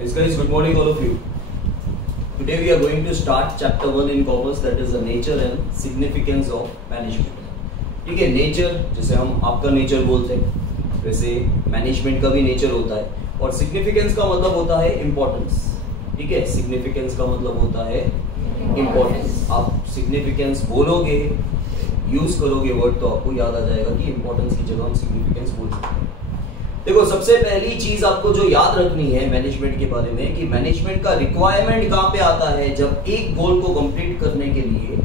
Yes guys, good morning all of you. Today we are going to start chapter 1 in commerce, that is the nature and significance of management. ठीक है, nature जैसे हम आपका nature बोलते हैं वैसे management का भी नेचर होता है, और सिग्निफिकेंस का मतलब होता है इम्पोर्टेंस. ठीक है, सिग्निफिकेंस का मतलब होता है इम्पोर्टेंस. आप सिग्निफिकेंस बोलोगे, यूज करोगे वर्ड, तो आपको याद आ जाएगा कि इम्पोर्टेंस की जगह हम सिग्निफिकेंस बोल सकते हैं. देखो, सबसे पहली चीज आपको जो याद रखनी है मैनेजमेंट के बारे में कि मैनेजमेंट का रिक्वायरमेंट कहां पे आता है, जब एक गोल को कंप्लीट करने के लिए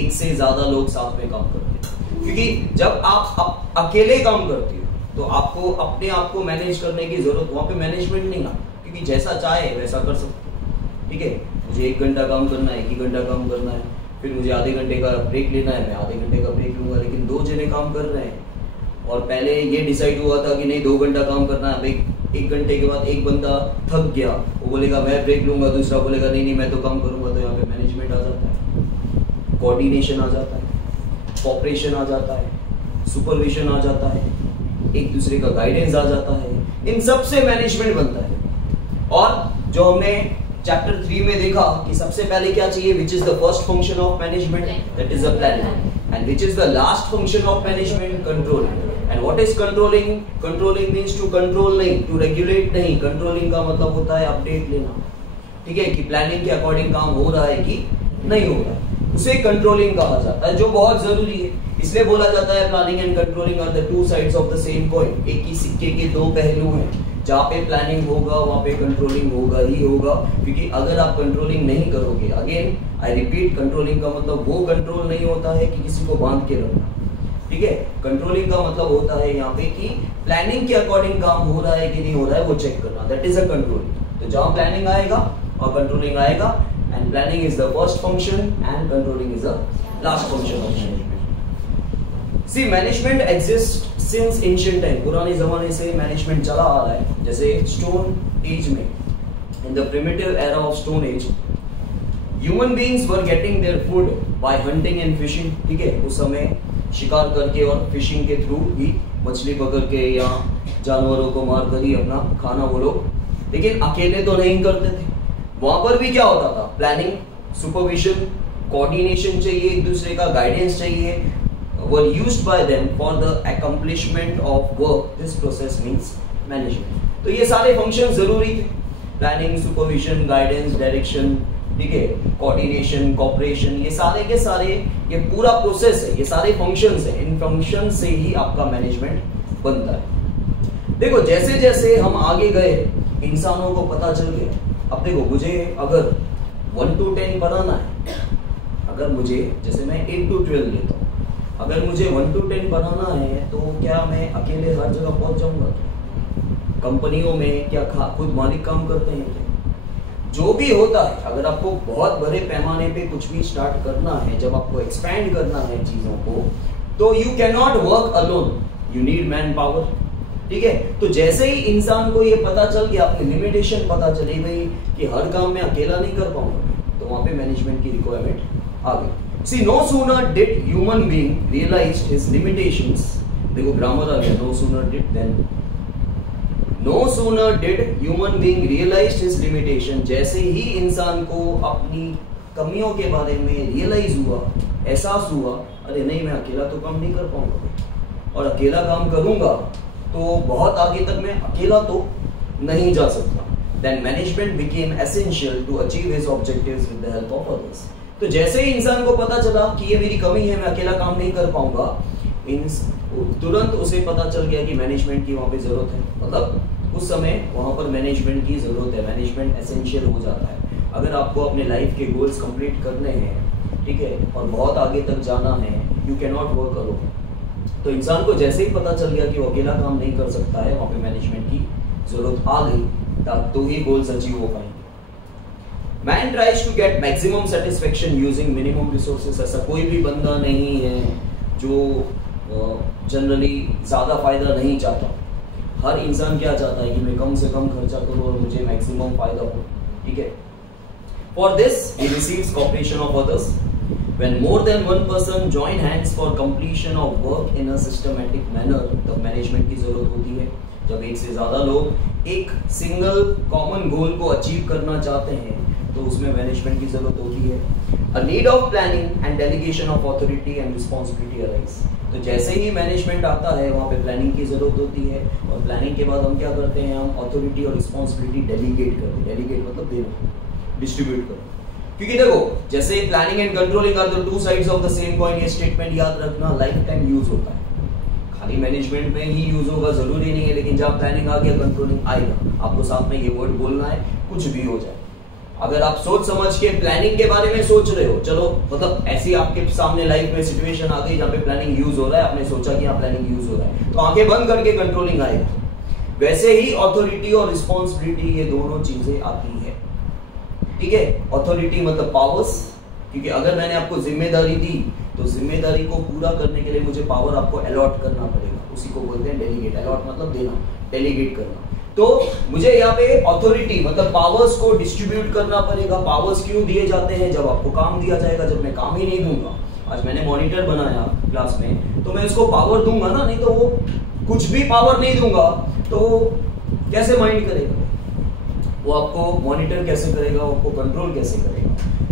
एक से ज्यादा लोग साथ में काम करते हैं. क्योंकि जब आप अकेले काम करते हो तो आपको अपने आप को मैनेज करने की जरूरत, वहां पे मैनेजमेंट नहीं आता, क्योंकि जैसा चाहे वैसा कर सकते हो. ठीक है, मुझे 1 घंटा काम करना है, 1 ही घंटा काम करना है, फिर मुझे आधे घंटे का ब्रेक लेना है, मैं आधे घंटे का ब्रेक लूंगा. लेकिन 2 जने काम कर रहे हैं और पहले ये डिसाइड हुआ था कि नहीं 2 घंटा काम करना है, 1 घंटे के बाद एक बंदा थक गया, वो बोलेगा मैं ब्रेक लूंगा, दूसरा बोलेगा नहीं मैं तो काम करूंगा. तो यहाँ पे मैनेजमेंट आ जाता है, कोऑर्डिनेशन आ जाता है, कोऑपरेशन आ जाता है, सुपरविजन आ जाता है, एक दूसरे का गाइडेंस आ जाता है. इन सब से मैनेजमेंट बनता है. और जो हमने चैप्टर 3 में देखा कि सबसे पहले क्या चाहिए, which is the first function of management, that is the planning. And which is the last function of management, controlling. And what is controlling? Controlling means to control नहीं, to regulate नहीं. Controlling का मतलब होता है update लेना. ठीक है, कि प्लानिंग के अकॉर्डिंग काम हो रहा है कि नहीं हो रहा है, उसे कंट्रोलिंग कहा जाता है, जो बहुत जरूरी है. इसलिए बोला जाता है planning and controlling are the two sides of the same coin. एक ही सिक्के के 2 पहलू हैं. जहाँ पे प्लानिंग होगा वहां पे कंट्रोलिंग होगा ही होगा. क्योंकि अगर आप कंट्रोलिंग नहीं करोगे, अगेन आई रिपीट, कंट्रोलिंग का मतलब वो कंट्रोल नहीं होता है कि किसी को बांध के रखना. ठीक है, कंट्रोलिंग का मतलब होता है यहाँ पे कि प्लानिंग के अकॉर्डिंग काम हो रहा है कि नहीं हो रहा है वो चेक करना. That is a controlling. तो जहाँ प्लानिंग आएगा और कंट्रोलिंग आएगा, and planning is the first function and controlling is the last function of management. See, management exist since ancient time. पुराने जमाने से मैनेजमेंट चला आ रहा है. जैसे स्टोन एज में, in the primitive era of stone age, human beings were getting their food by hunting and fishing. ठीक है, उस समय शिकार करके और फिशिंग के थ्रू ही मछली पकड़ के या जानवरों को मार कर ही अपना खाना वो लोग. लेकिन अकेले तो नहीं करते थे. वहां पर भी क्या होता था, प्लानिंग, सुपरविजन, कोऑर्डिनेशन चाहिए, एक दूसरे का गाइडेंस चाहिए, were used by them for the accomplishment of work. This process means management. तो ये सारे फंक्शन जरूरी थे, प्लानिंग, सुपरविजन, गाइडेंस, डायरेक्शन, ठीक है, कोऑर्डिनेशन, कोऑपरेशन, ये सारे के सारे, ये पूरा प्रोसेस है, ये सारे फंक्शंस है. इन फंक्शन से ही आपका मैनेजमेंट बनता है. देखो, जैसे जैसे हम आगे गए, इंसानों को पता चल गया. अब देखो, मुझे अगर 1 to 10 बनाना है, अगर मुझे, जैसे मैं 8 to 12 लेता हूँ, अगर मुझे 1 to 10 बनाना है तो क्या मैं अकेले हर जगह पहुंच जाऊंगा? कंपनियों में क्या खुद मालिक काम करते हैं क्या? जो भी होता है, अगर आपको बहुत बड़े पैमाने पे कुछ भी स्टार्ट करना है, जब आपको एक्सपैंड करना है चीजों को, तो you can not work alone, you need man power. ठीक है, तो जैसे ही इंसान को ये पता चल गया, अपनी लिमिटेशन पता चली गई कि हर काम में अकेला नहीं कर पाऊंगा, तो वहां पे मैनेजमेंट की रिक्वायरमेंट आ गई. See, no sooner did human being realized his limitations. देखो, ग्रामर आ गया, no sooner did then. No sooner did human being realized his limitation. जैसे ही इंसान को अपनी कमियों के बारे में रियलाइज हुआ, एहसास हुआ, अरे नहीं मैं अकेला तो काम नहीं कर पाऊंगा, और अकेला काम करूंगा तो बहुत आगे तक मैं अकेला तो नहीं जा सकता. Then management became essential to achieve his objectives with the help of others. तो जैसे ही इंसान को पता चला कि ये मेरी कमी है, मैं अकेला काम नहीं कर पाऊंगा, तुरंत उसे पता चल गया कि मैनेजमेंट की वहां पे जरूरत है. मतलब उस समय वहां पर मैनेजमेंट की जरूरत है. मैनेजमेंट एसेंशियल हो जाता है. अगर आपको अपने लाइफ के गोल्स कंप्लीट करने हैं, ठीक है, और बहुत आगे तक जाना है, you can not work alone. तो इंसान को जैसे ही पता चल गया कि वो अकेला काम नहीं कर सकता है, वहां पे मैनेजमेंट की जरूरत आ गई, तो ही गोल्स अचीव हो पाएंगे. Man tries to get maximum satisfaction using minimum resources. ऐसा कोई भी बंदा नहीं है जो जनरली ज्यादा फायदा नहीं चाहता. हर इंसान क्या चाहता है कि मैं कम से कम खर्चा करूं और मुझे मैक्सिमम फायदा हो. ठीक है, For this he receives cooperation of others. When more than one person join hands for completion of work in a systematic manner, तब मैनेजमेंट की जरूरत होती है. जब एक से ज्यादा लोग एक सिंगल कॉमन गोल को अचीव करना चाहते हैं तो उसमें मैनेजमेंट की जरूरत होती है। अ need of planning and delegation of authority and responsibility arise. तो जैसे ही मैनेजमेंट आता है वहाँ पे प्लानिंग की जरूरत होती है, और प्लानिंग के बाद हम क्या करते हैं, हम अथॉरिटी और रिस्पॉन्सिबिलिटी डेलीगेट करते हैं। डेलीगेट मतलब देना, डिस्ट्रीब्यूट करना। क्योंकि देखो जैसे planning and controlling are the two sides of the same coin, ये स्टेटमेंट याद रखना, लाइफ टाइम यूज होता है। खाली मैनेजमेंट में ही यूज होगा जरूरी नहीं है, लेकिन जब प्लानिंग आ गया कंट्रोलिंग आएगा, आपको साथ में ये वर्ड बोलना है, कुछ भी हो जाए। अगर आप सोच समझ के प्लानिंग के बारे में सोच रहे हो, चलो मतलब ऐसी आपके सामने लाइफ में सिचुएशन आ गई जहाँ पे प्लानिंग यूज हो रहा है, आपने सोचा कि हाँ प्लानिंग यूज हो रहा है, तो आंखें बंद करके कंट्रोलिंग आएगा। वैसे ही अथॉरिटी और रिस्पॉन्सिबिलिटी, ये दोनों चीजें आती है। ठीक है, अथॉरिटी मतलब पावर्स, क्योंकि अगर मैंने आपको जिम्मेदारी दी तो जिम्मेदारी को पूरा करने के लिए मुझे पावर आपको अलॉट करना पड़ेगा, उसी को बोलते हैं डेलीगेट। अलॉट मतलब देना, डेलीगेट करना। तो मुझे यहाँ पे अथॉरिटी मतलब पावर्स को डिस्ट्रीब्यूट करना पड़ेगा। पावर्स क्यों दिए जाते हैं, जब आपको काम दिया जाएगा, जब मैं काम ही नहीं दूंगा, आज मैंने मॉनिटर बनाया क्लास में तो मैं इसको पावर दूंगा ना, नहीं तो वो कुछ भी पावर नहीं दूंगा तो कैसे माइंड करेगा, वो आपको मॉनिटर कैसे करेगा, वो आपको कंट्रोल कैसे करेगा।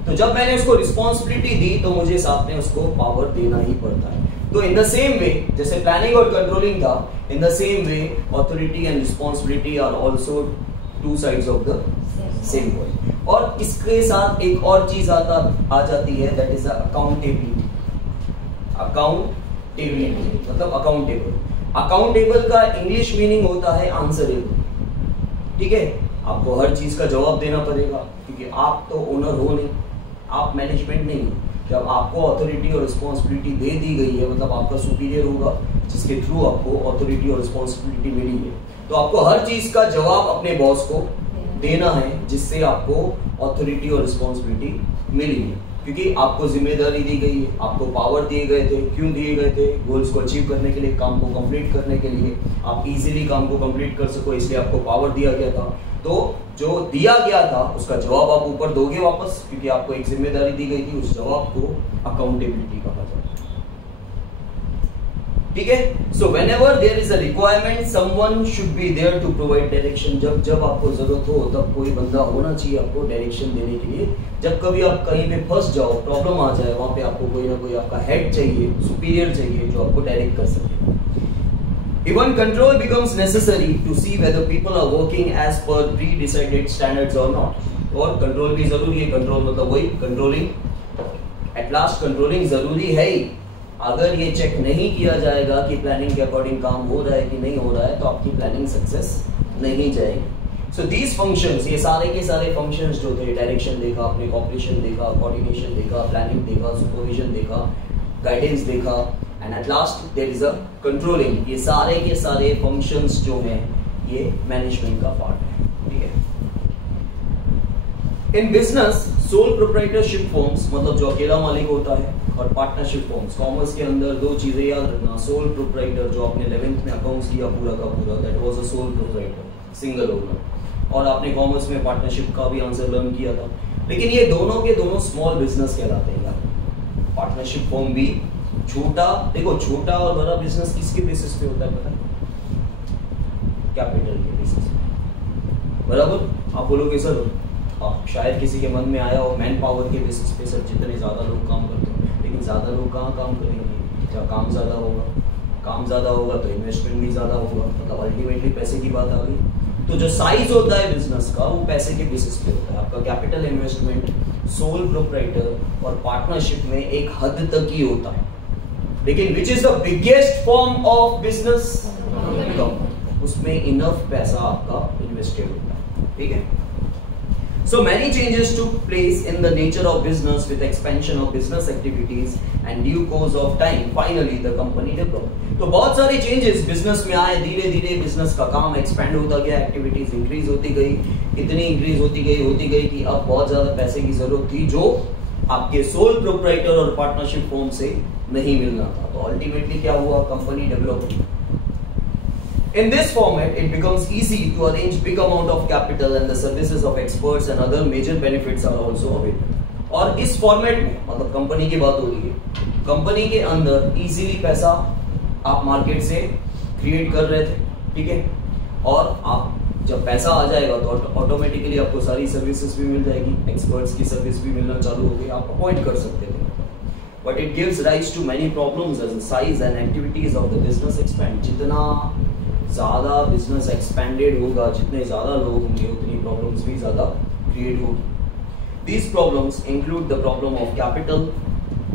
तो जब मैंने उसको रिस्पॉन्सिबिलिटी दी तो मुझे साथ में उसको पावर देना ही पड़ता है। तो इन द सेम वे जैसे प्लानिंग और कंट्रोलिंग था, in the same way authority and responsibility are also two sides of the same coin. और इसके साथ एक और चीज आ जाती है, दैट इज अकाउंटेबिलिटी। अकाउंटेबिलिटी मतलब अकाउंटेबल। अकाउंटेबल का इंग्लिश मीनिंग होता है आंसरेबल। ठीक है, आपको हर चीज का जवाब देना पड़ेगा, क्योंकि आप तो ओनर हो नहीं, आप मैनेजमेंट नहीं हो। जब आपको अथॉरिटी और रिस्पॉन्सिबिलिटी दे दी गई है, मतलब आपका सुपीरियर होगा जिसके थ्रू आपको अथॉरिटी और रिस्पॉन्सिबिलिटी मिली है, तो आपको हर चीज का जवाब अपने बॉस को देना है, जिससे आपको अथॉरिटी और रिस्पॉन्सिबिलिटी मिली है। क्योंकि आपको जिम्मेदारी दी गई है, आपको पावर दिए गए थे। क्यों दिए गए थे? गोल्स को अचीव करने के लिए, काम को कंप्लीट करने के लिए, आप इजीली काम को कंप्लीट कर सको, इसलिए आपको पावर दिया गया था। तो जो दिया गया था उसका जवाब आप ऊपर दोगे वापस, क्योंकि आपको एक जिम्मेदारी दी गई थी। उस जवाब को अकाउंटेबिलिटी कहा जाता है। ठीक है, so whenever there is a requirement someone should be there to provide direction. जब जब आपको जरूरत हो तब कोई बंदा होना चाहिए आपको डायरेक्शन देने के लिए। जब कभी आप कहीं पे फंस जाओ, प्रॉब्लम आ जाए, वहां पे आपको कोई ना कोई आपका हेड चाहिए, सुपीरियर चाहिए, जो आपको डायरेक्ट कर सके। Even control becomes necessary to see whether people are working as per pre-decided standards or not. और कंट्रोल भी जरूरी है। कंट्रोल मतलब वही कंट्रोलिंग, एट लास्ट कंट्रोलिंग जरूरी है ही। अगर ये चेक नहीं किया जाएगा कि प्लानिंग के अकॉर्डिंग काम हो रहा है कि नहीं हो रहा है, तो आपकी प्लानिंग सक्सेस नहीं जाएगी। सो दीज फंक्शंस, ये सारे के सारे फंक्शंस जो थे, डायरेक्शन देखा आपने, कॉपरेशन देखा, कोऑर्डिनेशन देखा, प्लानिंग देखा, सुपरविजन देखा, गाइडेंस देखा, and at last there is a controlling. ये सारे के सारे फंक्शंस जो हैं ये मैनेजमेंट का पार्ट है। ठीक है, in business sole proprietorship forms मतलब जो अकेला मालिक होता है, और पार्टनरशिप फॉर्म्स। कॉमर्स के अंदर दो चीजें याद रखना। सोल प्रोप्राइटर जो आपने 11th में अकाउंट्स लिया पूरा का पूरा, that was a sole proprietor, single owner. और आपने कॉमर्स में पार्टनरशिप का भी आंसर लर्न किया था। लेकिन ये दोनों के दोनों स्मॉल बिजनेस कहलाते हैं। पार्टनरशिप फॉर्म भी छोटा, देखो छोटा और बड़ा बिजनेस किसके बेसिस पे होता है पता है? कैपिटल के बेसिस पे। बराबर, आप बोलोगे सर, आप शायद किसी के मन में आया हो मैन पावर के बेसिस पे, सर जितने ज्यादा लोग काम करते हो, लेकिन ज्यादा लोग कहाँ काम करेंगे? जब काम ज्यादा होगा, काम ज्यादा होगा तो इन्वेस्टमेंट भी ज्यादा होगा, मतलब अल्टीमेटली पैसे की बात आ गई। तो जो साइज होता है बिजनेस का वो पैसे के बेसिस पे होता है। आपका कैपिटल इन्वेस्टमेंट सोल प्रोप्राइटर और पार्टनरशिप में एक हद तक ही होता है। लेकिन which is the biggest form of business? उसमें इनफ पैसा आपका इन्वेस्टेड होता है। ठीक है, so many changes took place in the nature of business with expansion of business activities and due course of time finally the company developed। तो बहुत सारे चेंजेस बिजनेस में आए, धीरे धीरे बिजनेस का काम एक्सपेंड होता गया, एक्टिविटीज इंक्रीज होती गई, इतनी इंक्रीज होती गई कि अब बहुत ज्यादा पैसे की जरूरत थी, जो आपके सोल प्रोप्राइटर और पार्टनरशिप फॉर्म से नहीं मिलना था। तो अल्टीमेटली क्या हुआ? कंपनी डेवलप हुई। In this format, it becomes easy to arrange big amount of capital and the services of experts and other major benefits are also available। और इस फॉर्मेट में मतलब कंपनी की बात हो रही है, कंपनी के अंदर इजीली पैसा आप मार्केट से क्रिएट कर रहे थे। ठीक है, और आप जब पैसा आ जाएगा तो ऑटोमेटिकली आपको सारी सर्विसेज भी मिल जाएगी, एक्सपर्ट्स की सर्विस भी मिलना चालू हो गई, आप अपॉइंट कर सकते थे। But it gives rise to many problems as the size and activities of the business expand. जितना ज़्यादा बिजनेस एक्सपेंडेड होगा, जितने ज़्यादा लोग होंगे, उतनी प्रॉब्लम्स भी ज़्यादा क्रिएट होगी। These problems include the problem of capital,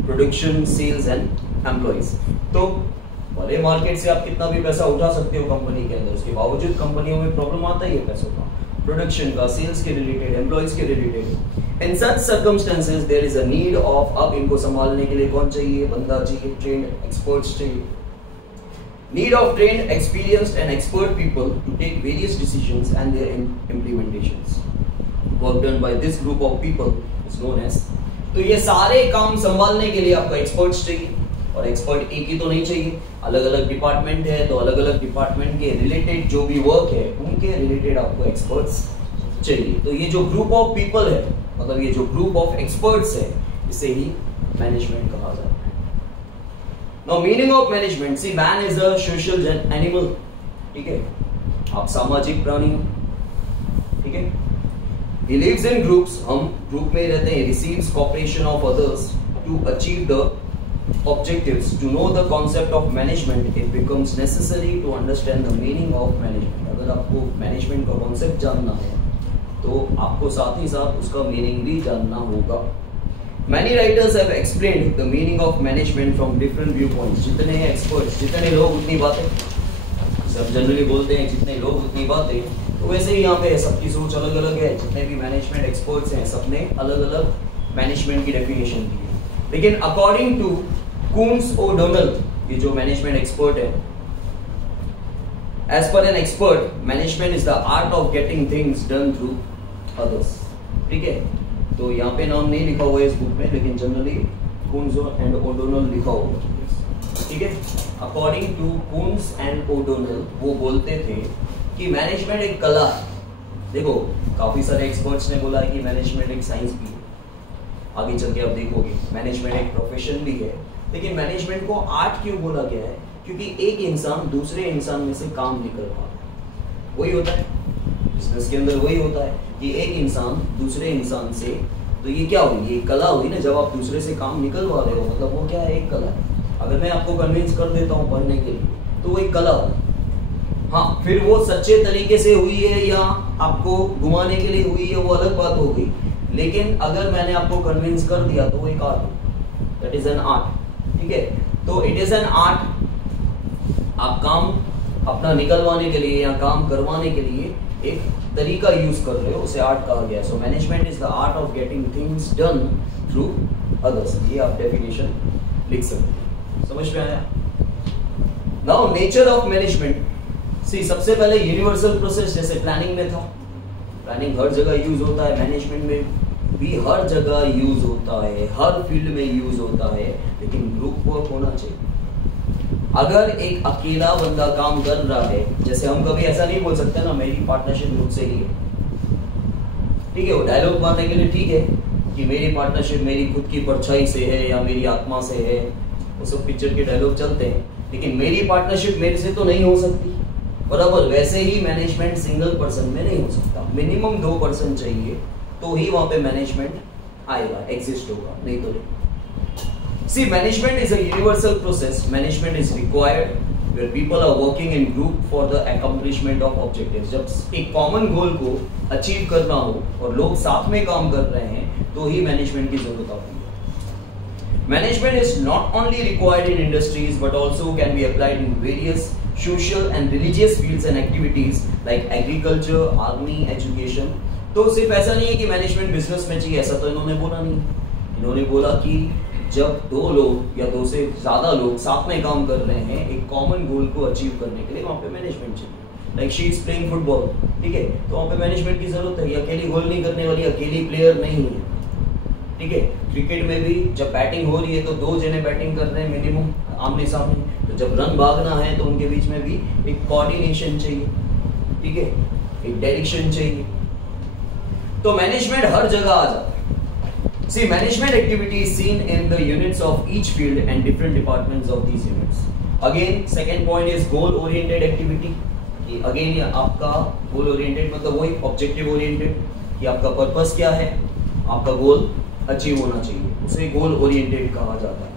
production, sales and employees। तो भले मार्केट से आप कितना भी पैसा उठा सकते हो कंपनी के अंदर, उसके बावजूद कंपनियों में प्रॉब्लम आता ही है पैसों का, प्रोडक्शन का, सेल्स के रिलेटेड, एम्प्लॉइज के related. In such circumstances there is a need of, अब इनको संभालने के लिए कौन चाहिए? बंदा चाहिए, ट्रेन्ड एक्सपर्ट्स चाहिए। Need of trained, experienced and expert people to take various decisions and their implementations. Work done by this group of people is known as. तो ये सारे काम संभालने के लिए आपको एक्सपर्ट्स चाहिए, और एक्सपर्ट एक ही तो नहीं चाहिए, अलग अलग डिपार्टमेंट है, तो अलग अलग डिपार्टमेंट के रिलेटेड जो भी वर्क है उनके रिलेटेड आपको एक्सपर्ट्स चाहिए। तो ये जो ग्रुप ऑफ पीपल है, मतलब ये जो ग्रुप ऑफ एक्सपर्ट्स है, इसे ही मैनेजमेंट कहा जाता है। Now meaning of management, see man is a social animal, ठीक है, आप सामाजिक प्राणी हो, ठीक है। He lives in groups, हम ग्रुप में रहते हैं। Receives cooperation of others to achieve the objectives. To know the concept of management, it becomes necessary to understand the meaning of management. अगर आपको मैनेजमेंट का कॉन्सेप्ट जानना है तो आपको साथ ही साथ उसका मीनिंग भी जानना होगा। Many writers have explained the meaning of management from different viewpoints. जितने एक्सपर्ट्स, जितने लोग उतनी बातें, सब जनरली बोलते हैं जितने लोग उतनी बातें, तो वैसे ही यहाँ पे सबकी सोच अलग अलग है। जितने भी मैनेजमेंट एक्सपर्ट्स हैं सबने अलग अलग मैनेजमेंट की डेफिनेशन दी है। लेकिन अकॉर्डिंग टू कून्स ओडोनल, ये जो मैनेजमेंट एक्सपर्ट है, as per an expert management is the art of getting things done through others, ठीक है। तो यहाँ पे नाम नहीं लिखा हुआ है इस बुक में, लेकिन जनरली कून्स एंड ओडोनल लिखा हुआ है, ठीक है। According to Koontz and O'Donnell वो बोलते थे कि मैनेजमेंट एक कला है। देखो काफी सारे एक्सपर्ट्स ने बोला है कि मैनेजमेंट एक साइंस भी है, आगे चल के आप देखोगे मैनेजमेंट एक प्रोफेशन भी है। लेकिन मैनेजमेंट को आर्ट क्यों बोला गया है? क्योंकि एक इंसान दूसरे इंसान में से काम नहीं कर पाता। वही होता है बिजनेस के अंदर, वही होता है कि एक इंसान दूसरे इंसान से, तो ये क्या हुई? ये कला हुई ना, जब आप दूसरे से काम निकलवा रहे हो, मतलब वो क्या है? एक कला है। अगर मैं आपको कन्विंस कर देता हूँ पढ़ने के लिए तो वो एक कला हुई। हाँ, फिर वो सच्चे तरीके से हुई है या आपको घुमाने के लिए हुई है, वो अलग बात हो गई। लेकिन अगर मैंने आपको कन्विंस कर दिया तो वो एक आर्ट है, दैट इज एन आर्ट, ठीक है। तो इट इज एन आर्ट। आप काम अपना निकलवाने के लिए या काम करवाने के लिए एक तरीका यूज कर रहे हो, उसे आर्ट कहा गया। So management is the art of getting things done through others. ये आप डेफिनेशन लिख सकते हैं। समझ में आया? नाउ नेचर ऑफ मैनेजमेंट, सी सबसे पहले यूनिवर्सल प्रोसेस, जैसे प्लानिंग में था, प्लानिंग हर जगह यूज होता है, मैनेजमेंट में भी हर जगह यूज होता है, हर फील्ड में यूज होता है, लेकिन ग्रुप वर्क होना चाहिए। अगर एक अकेला बंदा काम कर रहा है, जैसे हम कभी ऐसा नहीं बोल सकते ना मेरी पार्टनरशिप ग्रुप से ही है, ठीक है, वो डायलॉग मारने के लिए ठीक है कि मेरी पार्टनरशिप मेरी खुद की परछाई से है या मेरी आत्मा से है, वो सब पिक्चर के डायलॉग चलते हैं, लेकिन मेरी पार्टनरशिप मेरे से तो नहीं हो सकती। बराबर वैसे ही मैनेजमेंट सिंगल पर्सन में नहीं हो सकता, मिनिमम 2 पर्सन चाहिए तो ही वहां पे मैनेजमेंट आएगा, एग्जिस्ट होगा, नहीं तो नहीं। See management is a universal process. Management is required where people are working in group for the accomplishment of objectives. जब एक कॉमन गोल को अचीव करना हो और लोग साथ में काम कर रहे हैं तो ही मैनेजमेंट की जरूरत आती है। Management is not only required in industries but also can be applied in various social and religious fields and activities like agriculture, army, education। तो सिर्फ ऐसा नहीं है कि मैनेजमेंट बिजनेस में चाहिए, ऐसा तो इन्होंने बोला नहीं। इन्होंने बोला कि जब 2 लोग या 2 से ज्यादा लोग साथ में काम कर रहे हैं एक कॉमन गोल को अचीव करने के लिए, वहां पे मैनेजमेंट चाहिए। Like she is playing football, ठीक है, तो वहां पे मैनेजमेंट की जरूरत है। अकेली गोल नहीं करने वाली, अकेली प्लेयर नहीं है, ठीक है। क्रिकेट में भी जब बैटिंग हो रही है तो 2 जने बैटिंग कर रहे हैं मिनिमम आमने सामने, तो जब रन भागना है तो उनके बीच में भी एक कोऑर्डिनेशन चाहिए, ठीक है, एक डायरेक्शन चाहिए। तो मैनेजमेंट हर जगह आ जाता है। See management activity is seen in the units of each field and different departments of these units. Again second point is goal oriented activity. कि अगेन आपका गोल ओरिएंटेड मतलब वही ऑब्जेक्टिव ओरिएंटेड, कि आपका पर्पस क्या है, आपका गोल अचीव होना चाहिए, उसे गोल ओरिएंटेड कहा जाता है।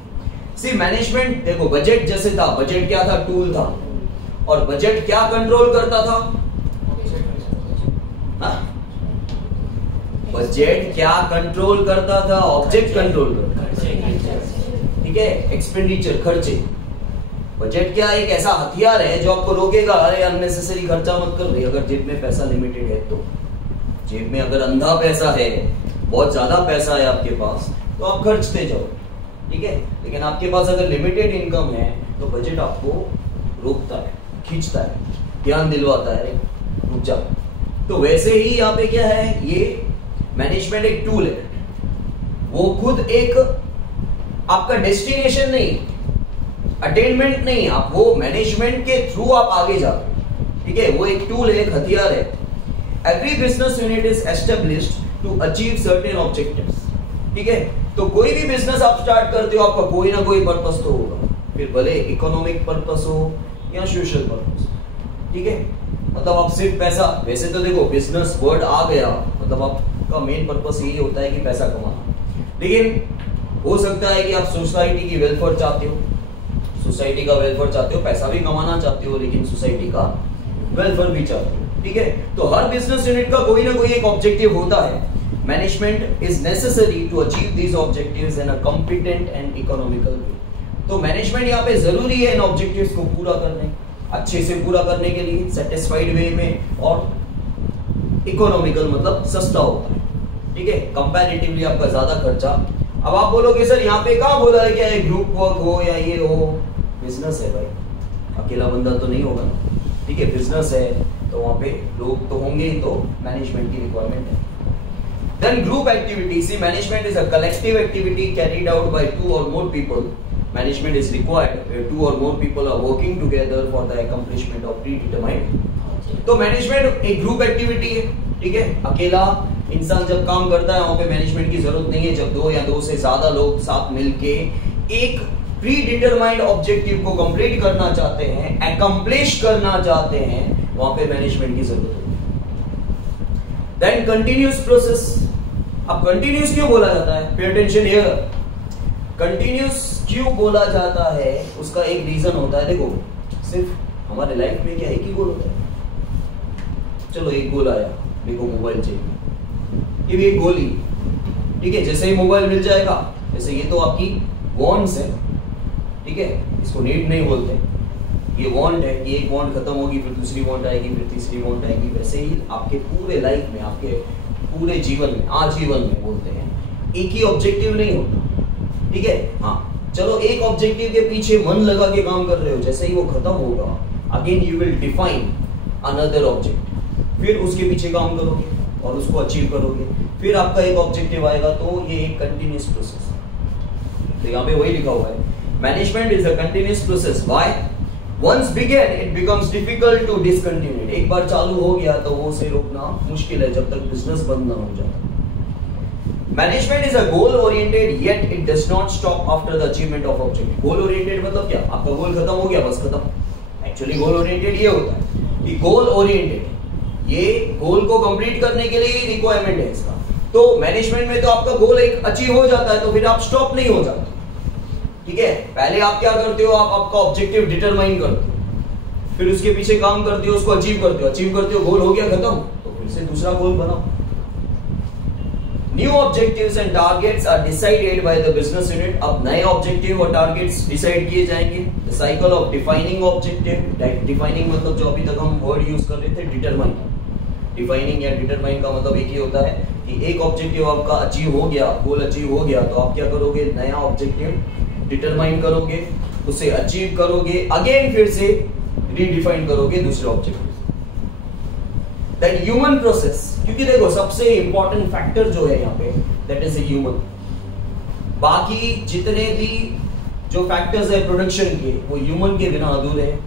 सी मैनेजमेंट देखो बजट जैसे था, बजट क्या था, टूल था, और बजट क्या कंट्रोल करता था, बजट क्या कंट्रोल करता था, ऑब्जेक्ट कंट्रोल करता था, ठीक है, एक्सपेंडिचर खर्चे। बजट क्या एक ऐसा हथियार है जो आपको रोकेगा, अरे अननेसेसरी खर्चा मत कर भाई, अगर जेब में पैसा लिमिटेड है तो, जेब में अगर अंधा पैसा है, बहुत ज्यादा पैसा है आपके पास, तो आप खर्चते जाओ, ठीक है, लेकिन आपके पास अगर लिमिटेड इनकम है तो बजट आपको रोकता है, खींचता है, ध्यान दिलवाता है, रुक जाओ। तो वैसे ही यहाँ पे क्या है, ये मैनेजमेंट एक टूल है, वो खुद एक आपका डेस्टिनेशन नहीं, अटेनमेंट नहीं, आप वो मैनेजमेंट के थ्रू आप आगे जाओ, ठीक है, वो एक टूल है, एक हथियार है। Every business unit is established to achieve certain objectives, ठीक है, तो कोई भी बिजनेस आप स्टार्ट करते हो आपका कोई ना कोई पर्पस तो होगा, फिर भले इकोनॉमिक पर्पस हो या सोशल पर्पस, ठीक है, मतलब आप सिर्फ पैसा, वैसे तो देखो बिजनेस वर्ड आ गया मतलब आपका मेन पर्पस यही होता है कि पैसा कमाना, लेकिन हो सकता है कि आप सोसाइटी की वेलफेयर चाहते हो, सोसाइटी का वेलफेयर चाहते हो, पैसा भी कमाना चाहते हो, लेकिन सोसाइटी का वेलफेयर भी चाहते हो, ठीक है, तो हर बिजनेस यूनिट का कोई ना कोई एक ऑब्जेक्टिव होता है। Management is necessary to achieve these objectives in a competent and economical way. तो मैनेजमेंट यहाँ पे जरूरी है इन ऑब्जेक्टिव्स को पूरा करने, अच्छे से पूरा करने के लिए, सेटिस्फाइड वे में, और इकोनॉमिकल मतलब सस्ता होता है, ठीक है, कंपैरेटिवली आपका ज्यादा खर्चा। अब आप बोलोगे सर यहाँ पे कहाँ बोला है क्या ये ग्रुप वर्क हो या ये हो, बिजनेस है भाई, अकेला बंदा तो नहीं होगा ना, ठीक है, बिजनेस है तो वहां पे लोग तो होंगे ही, तो मैनेजमेंट की रिक्वायरमेंट है। Then group activity, see management is a collective activity carried out by 2 or more people. Management is required where 2 or more people are working together for the accomplishment of predetermined. तो management एक group activity है, ठीक है, अकेला इंसान जब काम करता है वहां पे मैनेजमेंट की जरूरत नहीं है, जब 2 या 2 से ज्यादा लोग साथ मिलके एक प्री डिटरमाइंड ऑब्जेक्टिव को कंप्लीट करना चाहते हैं, अकम्प्लिश करना चाहते हैं, वहां पे मैनेजमेंट की जरूरत होती है। देन कंटिन्यूअस प्रोसेस, अब कंटिन्यूअस क्यों बोला जाता है, पे अटेंशन हियर, कंटिन्यूअस क्यों बोला जाता है, उसका एक रीजन होता है। देखो सिर्फ हमारे लाइफ में क्या एक ही गोल होता है, चलो एक गोल आया, देखो मोबाइल चाहिए, ये भी एक गोल ही, ठीक है, जैसे ही मोबाइल मिल जाएगा, जैसे ये तो आपकी वॉन्ट्स है, ठीक है, इसको नीड नहीं बोलते, ये वांट है कि एक वांट खत्म होगी फिर दूसरी वांट आएगी फिर तीसरी वांट आएगी, वैसे ही आपके पूरे लाइफ में, आपके पूरे जीवन में, आजीवन में बोलते हैं, एक ही ऑब्जेक्टिव नहीं होता, ठीक है, हाँ चलो एक ऑब्जेक्टिव के पीछे मन लगा के काम कर रहे हो, जैसे ही वो खत्म होगा again you will define another object, फिर उसके पीछे काम करोगे और उसको अचीव करोगे, फिर आपका एक ऑब्जेक्टिव आएगा, तो ये एक कंटिन्यूअस प्रोसेस है। तो यहाँ पे वही लिखा हुआ है, management is a continuous process, why once begun it becomes difficult to discontinue, एक बार चालू हो गया तो वो उसे रोकना मुश्किल है जब तक बिजनेस बंद ना हो जाए। Management is a goal oriented yet it does not stop after the achievement of objective. Goal oriented मतलब क्या, आपका गोल खत्म हो गया बस खत्म, एक्चुअली गोल ओरिएंटेड ये होता है कि गोल ओरिएंटेड, ये गोल को कंप्लीट करने के लिए रिक्वायरमेंट है इसका, तो मैनेजमेंट में तो आपका गोल एक अचीव हो जाता है तो फिर आप स्टॉप नहीं हो जाते, ठीक है, पहले आप क्या करते हो, आप आपका ऑब्जेक्टिव डिटरमाइन करते हो, फिर उसके पीछे काम करते हो, उसको अचीव करते हो, गोल हो गया खत्म, तो फिर से दूसरा गोल बनाओ। New objectives and targets are decided by the business unit, अब नए ऑब्जेक्टिव और टारगेट्स डिसाइड किए जाएंगे। The cycle of defining objective, defining मतलब जो अभी तक हम वर्ड यूज कर रहे थे डिटरमाइन, डिफाइनिंग या डिटरमाइन का मतलब एक ही होता है कि एक ऑब्जेक्टिव आपका अचीव हो गया, गोल अचीव हो गया, तो आप क्या करोगे, नया ऑब्जेक्टिव डिटरमाइन करोगे, उसे अचीव करोगे, अगेन फिर से रीडिफाइन करोगे दूसरे ऑब्जेक्टिव। दैट ह्यूमन प्रोसेस, क्योंकि देखो सबसे इंपॉर्टेंट फैक्टर जो है यहाँ पे दैट इज ह्यूमन, बाकी जितने भी जो फैक्टर्स है प्रोडक्शन के वो ह्यूमन के बिना अधूरे हैं।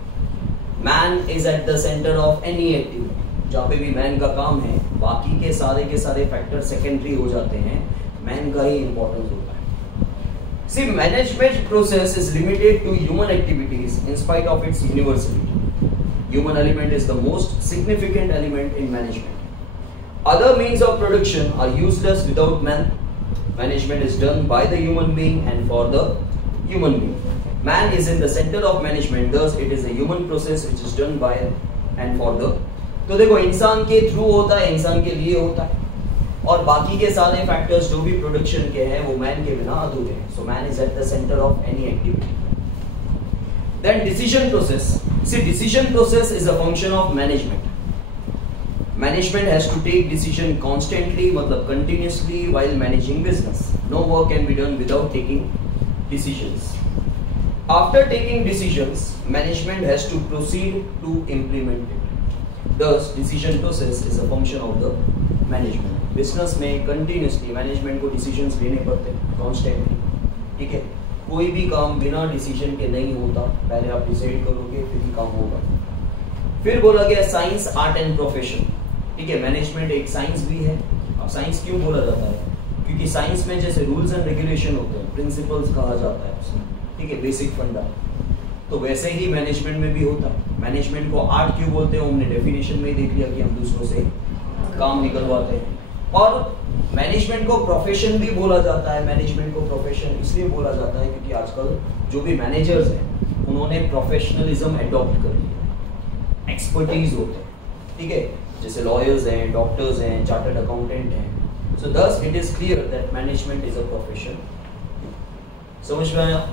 Man is at the centre of any activity, जहाँ पे भी मैन का काम है बाकी के सारे फैक्टर सेकेंडरी हो जाते हैं, मैन का ही इंपॉर्टेंस होता है। See, management process is limited to human activities in spite of its universality. Human element is the most significant element in management. Other means of production are useless without man. Management is done by the human being and for the human being. Man is in the center of management, thus it is a human process which is done by and for the. तो देखो इंसान के through होता है, इंसान के लिए होता है, और बाकी के सारे फैक्टर्स जो भी प्रोडक्शन के हैं वो मैन के बिना अधूरे हैं. So man is at the centre of any activity. Then decision process. See decision process is a function of management. Management has to take decision constantly, मतलब continuously while managing business. No work can be done without taking decisions. After taking decisions, management has to proceed to implement it. Thus, decision process is a function of the management. Business में continuously management को decisions लेने पड़ते हैं constantly. ठीक है, कोई भी काम बिना डिसीजन के नहीं होता. पहले आप डिसाइड करोगे फिर ही काम होगा. फिर बोला गया साइंस, आर्ट एंड प्रोफेशन. ठीक है, मैनेजमेंट एक साइंस भी है. अब साइंस क्यों बोला जाता है? क्योंकि साइंस में जैसे रूल्स एंड रेगुलेशन होते हैं, प्रिंसिपल्स कहा जाता है उसमें. ठीक है, बेसिक फंडा. तो वैसे ही मैनेजमेंट में भी होता है. मैनेजमेंट को आर्ट क्यों बोलते हैं? हमने डेफिनेशन में ही देख लिया कि हम दूसरों से काम निकलवाते हैं. और मैनेजमेंट को प्रोफेशन भी बोला जाता है. मैनेजमेंट को प्रोफेशन इसलिए बोला जाता है क्योंकि आजकल जो भी मैनेजर्स हैं उन्होंने प्रोफेशनलिज्म अडॉप्ट कर लिया. एक्सपर्टीज होते हैं. ठीक है, जैसे लॉयर्स हैं, डॉक्टर्स हैं, चार्टर्ड अकाउंटेंट हैं. So thus it is clear that management is a profession. समझ में आया?